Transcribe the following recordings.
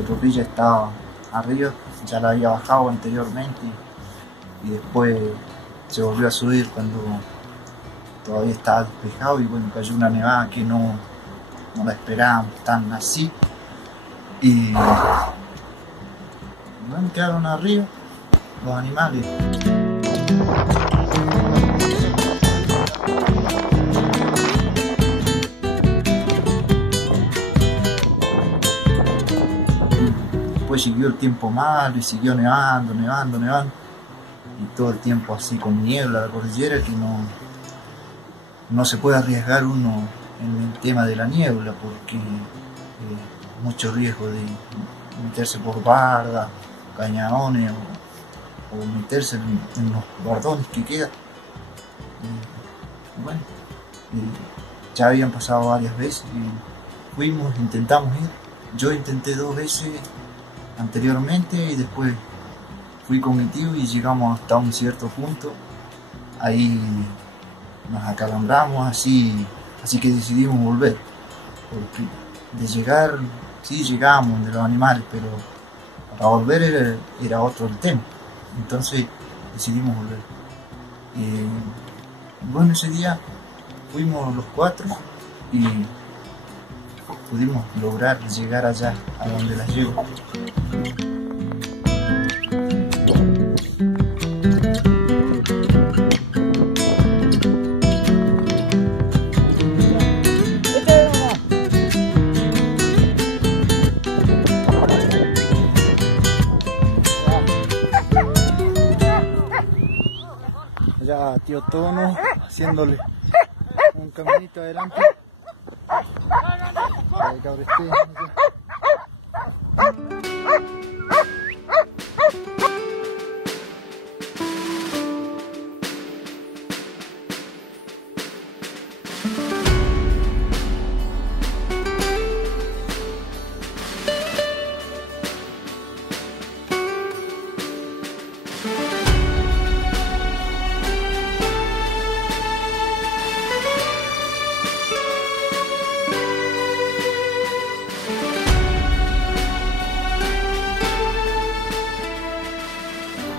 Tropilla estaba arriba, ya la había bajado anteriormente y después se volvió a subir cuando todavía estaba despejado y bueno, cayó una nevada que no la esperábamos tan así y bueno, quedaron arriba los animales. Después siguió el tiempo malo y siguió nevando y todo el tiempo así con niebla la cordillera, que no se puede arriesgar uno en el tema de la niebla porque mucho riesgo de meterse por bardas, cañadones o meterse en los bardones que quedan. Bueno, ya habían pasado varias veces y fuimos, intentamos ir. Yo intenté 2 veces anteriormente y después fui con mi tío y llegamos hasta un cierto punto. Ahí nos acalambramos así que decidimos volver. Porque de llegar, sí llegamos de los animales, pero para volver era otro el tema. Entonces decidimos volver. Bueno, ese día fuimos los 4 y pudimos lograr llegar allá a donde las llevo. Ya tío Tono haciéndole un caminito adelante para que ahora esté,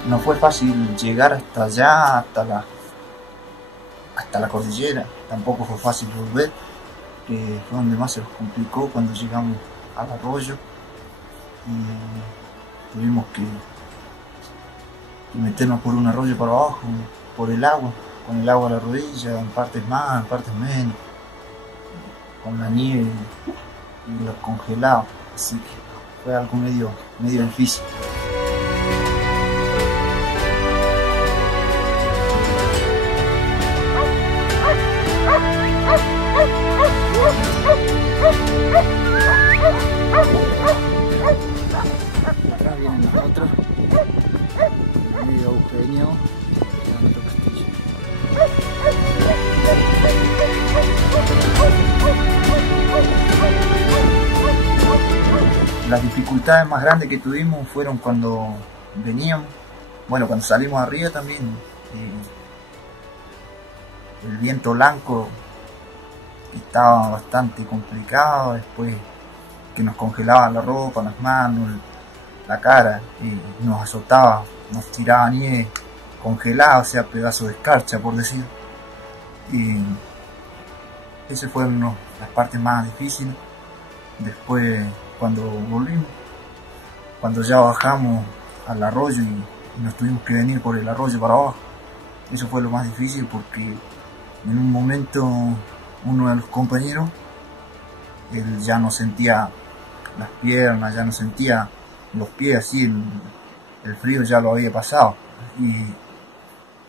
no fue fácil llegar hasta allá, hasta la cordillera, tampoco fue fácil volver, que fue donde más se nos complicó cuando llegamos al arroyo y tuvimos que meternos por un arroyo para abajo, por el agua, con el agua a la rodilla, en partes más, en partes menos, con la nieve y los congelados, así que fue algo medio difícil. Atrás vienen nosotros, medio Eugenio y otro Castillo. Las dificultades más grandes que tuvimos fueron cuando veníamos, bueno, cuando salimos arriba también, el viento blanco estaba bastante complicado, después que nos congelaba la ropa, las manos, la cara y nos azotaba, nos tiraba nieve congelada, o sea, pedazos de escarcha por decir. Y esas fueron las partes más difíciles. Después cuando volvimos, cuando ya bajamos al arroyo y nos tuvimos que venir por el arroyo para abajo, eso fue lo más difícil porque en un momento uno de los compañeros, él ya no sentía las piernas, ya no sentía los pies, así el frío ya lo había pasado y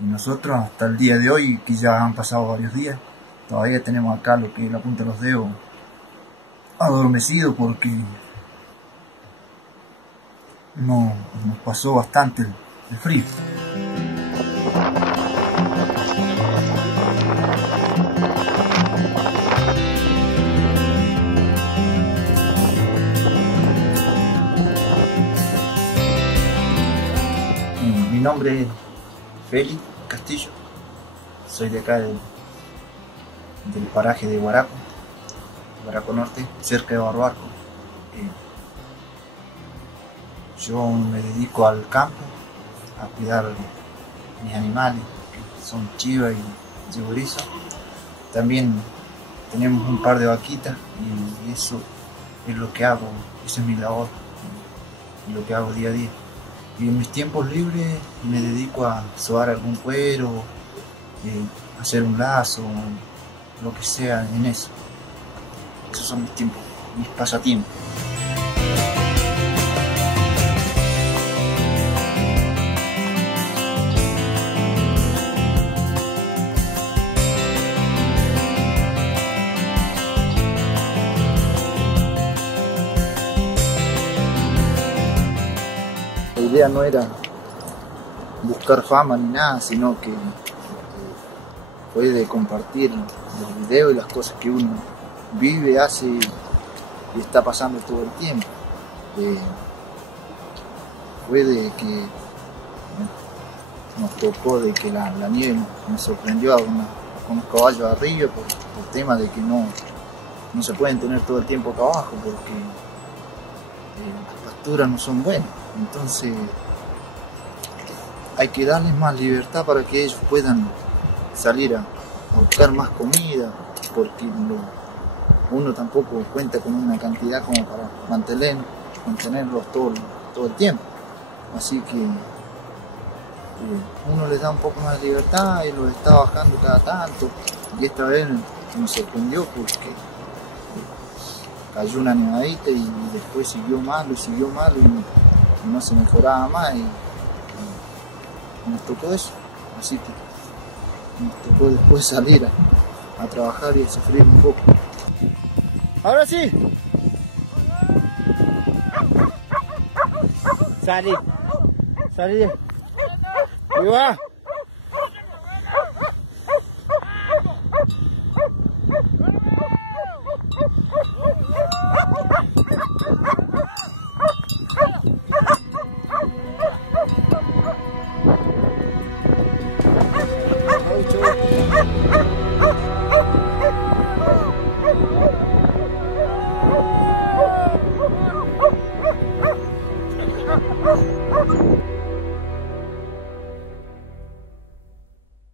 nosotros hasta el día de hoy, que ya han pasado varios días, todavía tenemos acá lo que es la punta de los dedos adormecido porque nos pasó bastante el frío. Mi nombre es Félix Castillo, soy de acá del paraje de Guaraco Norte, cerca de Barbarco. Yo me dedico al campo, a cuidar mis animales, que son chivas y yegurizo. También tenemos un par de vaquitas y eso es lo que hago, esa es mi labor, y lo que hago día a día. Y en mis tiempos libres me dedico a sobar algún cuero, hacer un lazo, lo que sea en eso. Esos son mis tiempos, mis pasatiempos. La idea no era buscar fama ni nada, sino que fue de compartir los videos y las cosas que uno vive, hace y está pasando todo el tiempo. Fue de que nos tocó de que la nieve nos sorprendió con los caballos arriba por el tema de que no se pueden tener todo el tiempo acá abajo porque las pasturas no son buenas. Entonces hay que darles más libertad para que ellos puedan salir a buscar más comida, porque uno tampoco cuenta con una cantidad como para mantenerlos todo el tiempo. Así que uno les da un poco más de libertad y los está bajando cada tanto. Y esta vez nos sorprendió porque cayó una nevadita y después siguió malo y no se mejoraba más y nos tocó eso. Así que nos tocó después salir a trabajar y a sufrir un poco. Ahora sí. Salí. Y va. Gaucho.